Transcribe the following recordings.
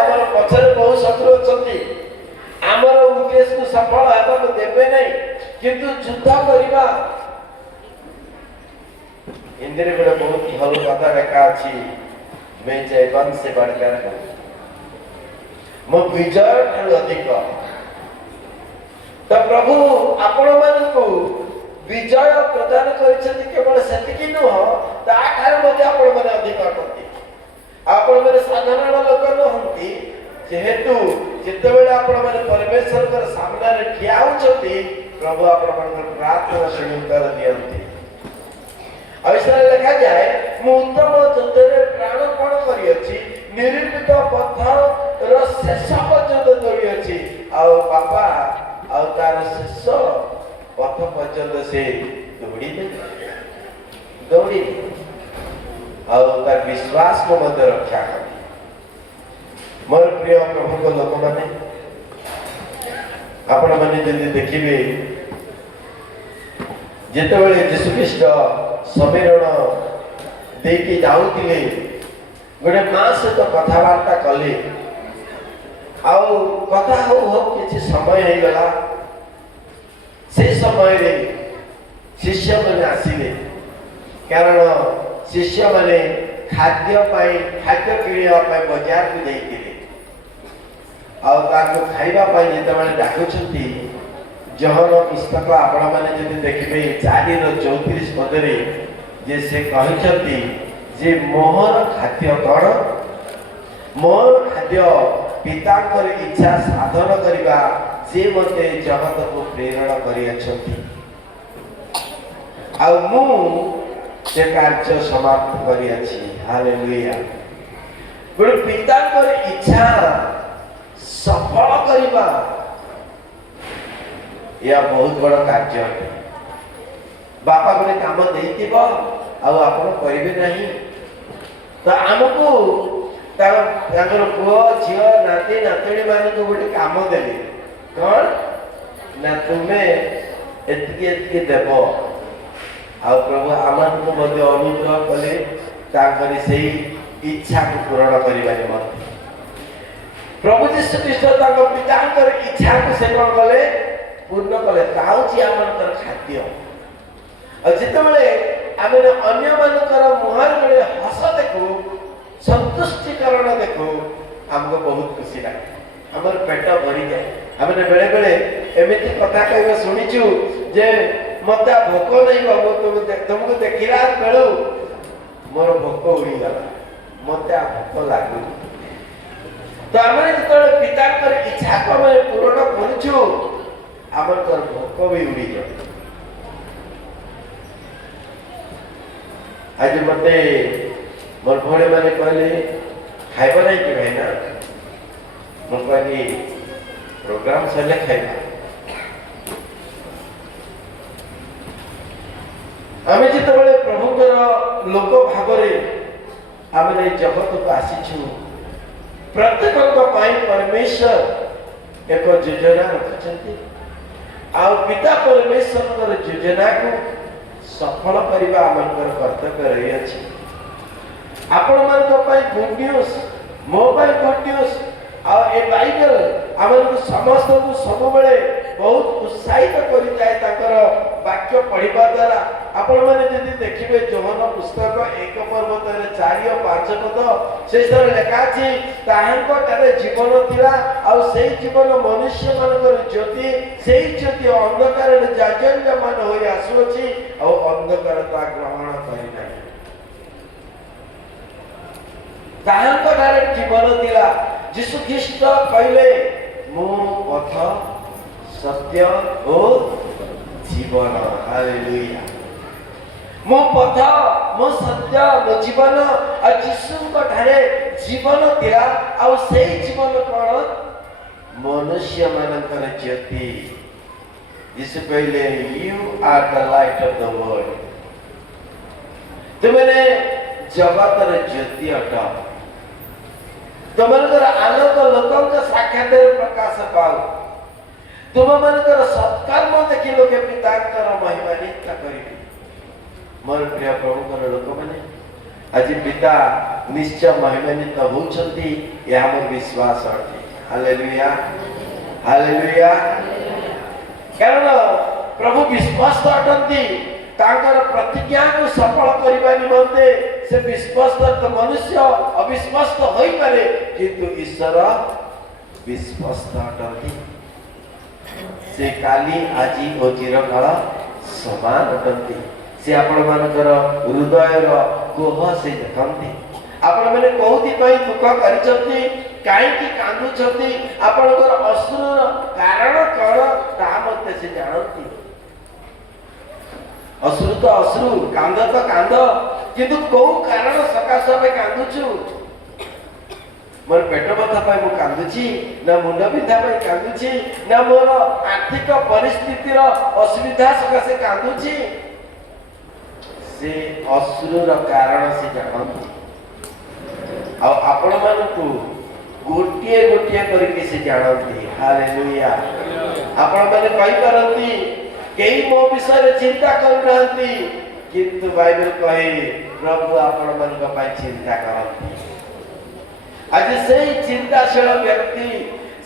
ଆମର ପଛରେ ବହୁ ଶତ୍ରୁ ଅଛନ୍ତି, ଆମର ଉଦ୍ଦେଶ୍ୟକୁ ସଫଳ ହେବାକୁ ଦେବେ ନାହିଁ, କିନ୍ତୁ ଯୁଦ୍ଧ କରିବା। ହିନ୍ଦୀରେ ଗୋଟେ ବହୁତ ଭଲ କଥା ଲେଖା ଅଛି, मैं जयवंत से बढ़कर हूं, ମୁଁ ବିଜୟ ଠାରୁ ଅଧିକ। ତ ପ୍ରଭୁ ଆପଣ ମାନଙ୍କୁ ବିଜୟ ପ୍ରଦାନ କରିଛନ୍ତି, କେବଳ ସେତିକି ନୁହଁ, ତାଠାରୁ ମଧ୍ୟ ଆପଣ ମାନେ ଅଧିକ ଅଟନ୍ତି। ଆପଣ ମାନେ ସାଧାରଣ ଲୋକ ନୁହନ୍ତି, ଯେହେତୁ ଯେତେବେଳେ ଆପଣ ମାନେ ପରମେଶ୍ୱରଙ୍କର ସାମ୍ନାରେ ଠିଆ ହେଉଛନ୍ତି, ପ୍ରଭୁ ଆପଣଙ୍କର ପ୍ରାର୍ଥନା ଶୁଣି ଉତ୍ତର ଦିଅନ୍ତି। ଆଉ ଏଠାରେ ଲେଖାଯାଏ, ମୁଁ ଉତ୍ତମ ଯୁଦ୍ଧରେ ପ୍ରାଣପଣ କରିଅଛି, ନିରୂପିତ ପଥର ଶେଷ ପର୍ଯ୍ୟନ୍ତ ଦୌଡ଼ିଅଛି। ଆଉ ବାପା ଆଉ ତାର ଶେଷ ପଥ ପର୍ଯ୍ୟନ୍ତ ସେ ଦୌଡ଼ିବେ, ଆଉ ତାର ବିଶ୍ୱାସକୁ ମଧ୍ୟ ରକ୍ଷା କରେ। ମୋର ପ୍ରିୟ ପ୍ରଭୁଙ୍କ ଲୋକମାନେ, ଆପଣମାନେ ଯଦି ଦେଖିବେ, ଯେତେବେଳେ ଯୀଶୁଖ୍ରୀଷ୍ଟ ସମୀରଣ ଦେଇକି ଯାଉଥିଲେ, ଗୋଟେ ମା ସହିତ କଥାବାର୍ତ୍ତା କଲେ, ଆଉ କଥା ହଉ ହଉ କିଛି ସମୟ ହେଇଗଲା। ସେ ସମୟରେ ଶିଷ୍ୟମାନେ ଆସିଲେ, କାରଣ ଶିଷ୍ୟମାନେ ଖାଦ୍ୟ କିଣିବା ପାଇଁ ବଜାରକୁ ଯାଇଥିଲେ। ଆଉ ତାକୁ ଖାଇବା ପାଇଁ ଯେତେବେଳେ ଡାକୁଛନ୍ତି, ଯୋହନ ପୁସ୍ତକ ଆପଣମାନେ ଯଦି ଦେଖିବେ 4:34 ପଦରେ ଯେ ସେ କହିଛନ୍ତି ଯେ ମୋହର ଖାଦ୍ୟ କଣ? ମୋର ଖାଦ୍ୟ ପିତାଙ୍କର ଇଚ୍ଛା ସାଧନ କରିବା, ଯେ ମୋତେ ଜଗତକୁ ପ୍ରେରଣ କରିଅଛନ୍ତି, ଆଉ ମୁଁ ସେ କାର୍ଯ୍ୟ ସମାପ୍ତ କରିଅଛି। ହାଲେଲୁୟା। ଗୋଟେ ପିତାଙ୍କର ଇଚ୍ଛା ସଫଳ କରିବା, ଏହା ବହୁତ ବଡ଼ କାର୍ଯ୍ୟ ଅଟେ। ବାପା ଗୋଟେ କାମ ଦେଇଥିବ ଆଉ ଆପଣ କରିବେ ନାହିଁ, ତ ଆମକୁ ତାଙ୍କର ପୁଅ ଝିଅ ନାତି ନାତୁଣୀ ମାନଙ୍କୁ ଗୋଟେ କାମ ଦେଲେ, କଣ ନା ତୁମେ ଏତିକି ଏତିକି ଦେବ। ଆଉ ପ୍ରଭୁ ଆମମାନଙ୍କୁ ମଧ୍ୟ ଅନୁଗ୍ରହ କଲେ ତାଙ୍କର ସେଇ ଇଚ୍ଛାକୁ ପୂରଣ କରିବା ନିମନ୍ତେ। ପ୍ରଭୁ ଯୀଶୁଖ୍ରୀଷ୍ଟ ତାଙ୍କ ପିତାଙ୍କର ଇଚ୍ଛାକୁ ସେ କଣ କଲେ? ପୂର୍ଣ୍ଣ କଲେ। ତା ହେଉଛି ଆମମାନଙ୍କର ଖାଦ୍ୟ। ଆଉ ଯେତେବେଳେ ଆମେ ଅନ୍ୟମାନଙ୍କର ମୁହଁରେ ଗୋଟେ ହସ ଦେଖୁ, ସନ୍ତୁଷ୍ଟିକରଣ ଦେଖୁ, ଆମକୁ ବହୁତ ଖୁସି ଲାଗେ, ଆମର ପେଟ ଭରିଯାଏ। ଆମେ ବେଳେ ବେଳେ ଏମିତି କଥା କହିବା ଶୁଣିଛୁ ଯେ ମତେ ଭୋକ ନାହିଁ ବାବୁ, ତୁମକୁ ଦେଖିଲା ବେଳୁ ମୋର ଭୋକ ଉଡ଼ିଗଲା, ମତେ ଭୋକ ଲାଗୁନି। ତ ଆମେ ଯେତେବେଳେ ପିତାଙ୍କର ଇଚ୍ଛାକୁ ଆମେ ପୂରଣ କରୁଛୁ, ଆମଙ୍କର ଭୋକ ବି ଉଡ଼ିଯାଏ। ଆଜି ମତେ ମୋର ଭଉଣୀ ମାନେ କହିଲେ ଖାଇବ ନାହିଁ କି ଭାଇନା? ମୁଁ କହିଲି ପ୍ରୋଗ୍ରାମ ସରିଲେ ଖାଇବା। ଆମେ ଯେତେବେଳେ ପ୍ରଭୁଙ୍କର ଲୋକ ଭାବରେ ଆମେ ଜଗତକୁ ଆସିଛୁ, ପ୍ରତ୍ୟେକଙ୍କ ପାଇଁ ପରମେଶ୍ୱର ଏକ ଯୋଜନା ରଖିଛନ୍ତି, ଆଉ ପିତା ପରମେଶ୍ୱରଙ୍କର ଯୋଜନାକୁ ସଫଳ କରିବା ଆମଙ୍କର କର୍ତ୍ତବ୍ୟ ରହିଅଛି। ଆପଣମାନଙ୍କ ପାଇଁ ଗୁଡ୍ ନ୍ୟୁଜ୍, ମୋ ପାଇଁ ଗୁଡ୍ ନ୍ୟୁଜ୍। ଆଉ ଏ ବାଇବେଲ ଆମକୁ ସମସ୍ତଙ୍କୁ ସବୁବେଳେ ବହୁତ ଉତ୍ସାହିତ କରିଥାଏ ତାଙ୍କର ବାକ୍ୟ ପଢିବା ଦ୍ୱାରା। ଆପଣମାନେ ଯଦି ଦେଖିବେ ଯୋହନ ପୁସ୍ତକ 1:4 ଓ 5 ପଦ, ସେଠାରେ ଲେଖା ଅଛି, ତାହାଙ୍କଠାରେ ଜୀବନ ଥିଲା, ଆଉ ସେଇ ଜୀବନ ମନୁଷ୍ୟମାନଙ୍କର ଜ୍ୟୋତି, ସେଇ ଜ୍ୟୋତି ଅନ୍ଧକାରରେ ଜାଜଲ୍ୟମାନ ହୋଇ ଆସୁଅଛି, ଆଉ ଅନ୍ଧକାର ତାହା ଗ୍ରହଣ କରିନାହିଁ। ତାହାଙ୍କଠାରେ ଜୀବନ ଥିଲା। ଯୀଶୁଖ୍ରୀଷ୍ଟ କହିଲେ, ମୁଁ ପଥ, ସତ୍ୟ ଓ ଜୀବନ। ହାଲେଲୁୟା। ମୋ ପଥ, ମୋ ସତ୍ୟ, ମୋ ଜୀବନ। ଆଉ ଯୀଶୁଙ୍କ ଠାରେ ଜୀବନ ଥିଲା, ଆଉ ସେଇ ଜୀବନ କଣ? ମନୁଷ୍ୟ ମାନଙ୍କର ଜ୍ୟୋତି। ଯୀଶୁ କହିଲେ, you are the light of the world. ତୁମେ ଜଗତର ଜ୍ୟୋତି ଅଟ। ତୁମମାନଙ୍କର ଆଲୋକ ଲୋକଙ୍କ ସାକ୍ଷାତରେ ପ୍ରକାଶ ପାଉ। ତୁମମାନଙ୍କର ସତ୍କର୍ମ ଦେଖି ଲୋକେ ପିତାଙ୍କର ମହିମାନ୍ୱିତ କରିବେ। ମୋର ପ୍ରିୟ ପ୍ରଭୁଙ୍କର ଲୋକମାନେ, ଆଜି ପିତା निश्चय महिमान्वित होउछंती या मोर विश्वास अटे। Hallelujah hallelujah. कारण प्रभु विश्वस्त अटंती तांकर प्रतिज्ञा को सफल करबा निमंते से विश्वस्त तो मनुष्य अविश्वस्त होई पारे किंतु ईश्वर विश्वस्त अटंती। से काली आजी और चिरकाल समान अटंती। से आपण मानकर हृदय रो कोह से देखंती। आपण माने कोहुती पई दुख करिसंती काई की कांदु छंती आपनकर अश्रुर कारण कण ता मते से जानंती। अश्रु तो अश्रु कांद तो कांद किंतु को कारण सकाश में कांदुछु मोर पेट बथा पाई मु कांदुची ना मुंड बिंधा पाई कांदुची ना मोर आर्थिक परिस्थिति रो असुविधा सकाशे कांदुची से अश्रुर कारण से जानंती। आ आपण मानकु गोटिए गोटिए करके से जानंती। हालेलुया। आपण माने कहि परंती केही मो विषय चिंता करूनांती किंतु बाइबल कहे प्रभु आपण मानक पाई चिंता करंती। आज सेही चिंताशील व्यक्ति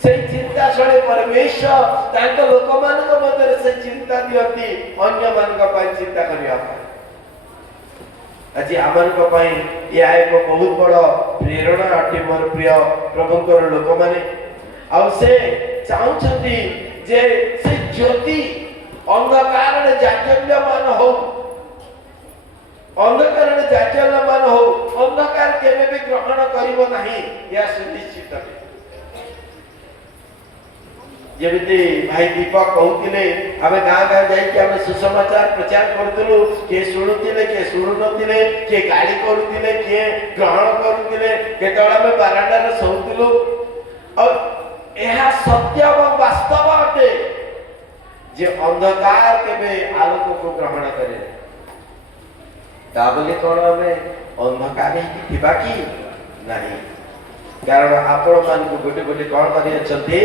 सेही चिंताशील परमेश्वर तांक लोक मानक मधे से चिंता दियंती अन्य मानक पाई चिंता करिया। आज आमानक पाई या एक बहुत बड़ प्रेरणा अटे मोर प्रिय प्रभुकर लोक माने। आ से चाहुछंती जे से ज्योति अंधकार जाज्वल्यमान हो अंधकार जाज्वल्यमान हो अंधकार केबे भी ग्रहण करिवो नाही या सुनिश्चित। जेमिति भाई दीपक कहउतिले आमे गां गां जाई कि आमे सुसमाचार प्रचार करतलु के सुनुतिले के सुनुनतिले के गाड़ी करूतिले के ग्रहण करूतिले केतळा में बारांडा रे सोउतिलु और एहा सत्य और वास्तव अटे जे अंधकार केबे आलोक को ग्रहण करे ताबले कोन हमें अंधकार ही थिबा की नहीं। कारण आपण मान को गोटे गोटे कोन करी अछंती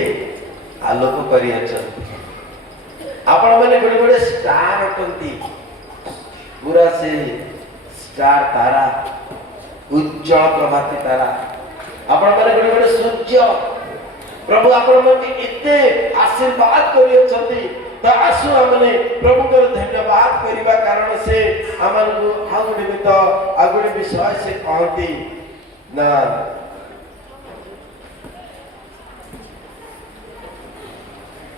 आलोक करी अछंती। आपण माने गोटे गोटे स्टार अटंती पूरा से स्टार तारा उज्जवल प्रभाती तारा। आपण माने गोटे गोटे सूर्य प्रभु आपण माने एते आशीर्वाद करी अछंती। तो आसु हमने प्रभु को धन्यवाद करिबा कारण से हमन को आगुडी बित आगुडी विषय से कहती ना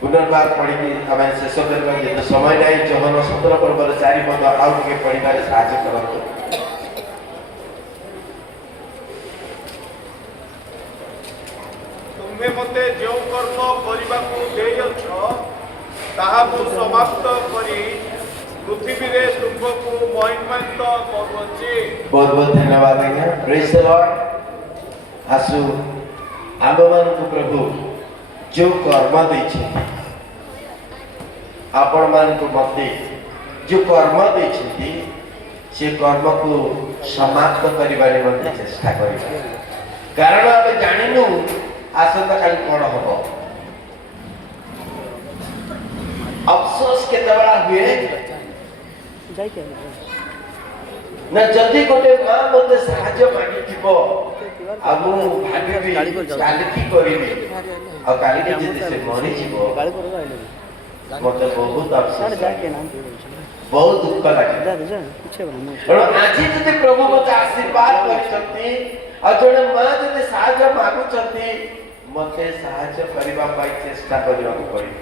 पुनर्बार पढ़ी कि हमें शेष करबा जे समय नहीं जहन 17 पर्व 4 पद आउ के पढ़िबारे साहाय्य करतो। तुम्हें मते जो कर्म करिबा को देयछ ताहा को समाप्त करी पृथ्वी रे तुमको महिमान्वित करूछि। बहुत बहुत धन्यवाद आज्ञा। Praise the Lord. आसु आम मान को प्रभु जो कर्म दैछि आपण मान को मते जो कर्म दैछि से कर्म को समाप्त करिबारे मते चेष्टा करिबा। कारण आमे जानिनु आसंता काल कोन हबो। अफसोस के दबड़ा हुए ना जल्दी गोटे मां मते साहाय्य मागी थिबो आ मु भाबिबी काली की करिबी आ काली के जदि से मरि जीवो मते बहुत अफसोस बहुत दुख लागे। और आज जदि प्रभु मते आशीर्वाद करिसंती आ जने मां जदि साहाय्य मागुचंती मते साहाय्य करिबा पाई चेष्टा करिबा पड़ी।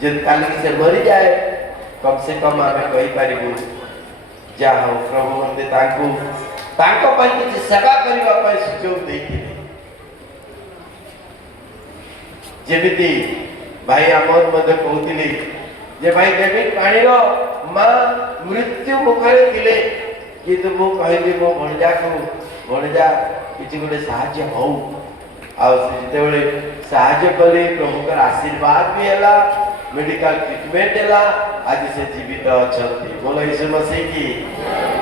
जब काली से मरी जाए कम से कम आमे कहि पारिबु जा हो प्रभु मते तांको पई किछि सेवा करिबा पई सुजोग देथिले। जेमिति भाई आमोद मते कहउतिले जे भाई डेविड पानी रो मां मृत्यु मुखरे थिले किंतु मु कहली मो भणजा किछि गोटे साहाय्य हो आ जेतेबेले साहाय्य कले प्रभु का आशीर्वाद भी हैला मेडिकल ट्रीटमेंट हैला आज से जीवित अछंती। बोलो यीशु मसीह की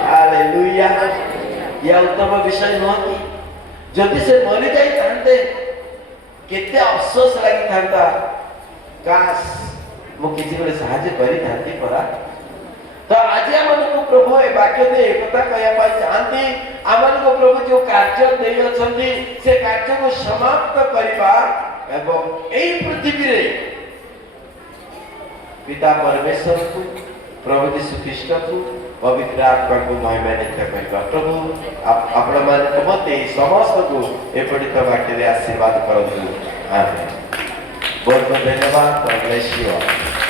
हालेलुया। या उत्तम विषय नहती जदि से मरि जाई थांते केते अफसोस लागि थांता काश मु किछि गोटे साहाय्य करि थांती परा तो आज आमको प्रभु ए वाक्य दे एक कथा कहया चाहती आमको प्रभु जो कार्य दे अछंती से कार्य को समाप्त करबा एवं एई पृथ्वी रे पिता परमेश्वर को प्रभु यीशु ख्रीष्ट को पवित्र आत्मा को महिमान्वित करबा प्रभु आपण मान को मते समस्त को ए पवित्र वाक्य रे आशीर्वाद करथु आमेन बहुत बहुत धन्यवाद God bless you all.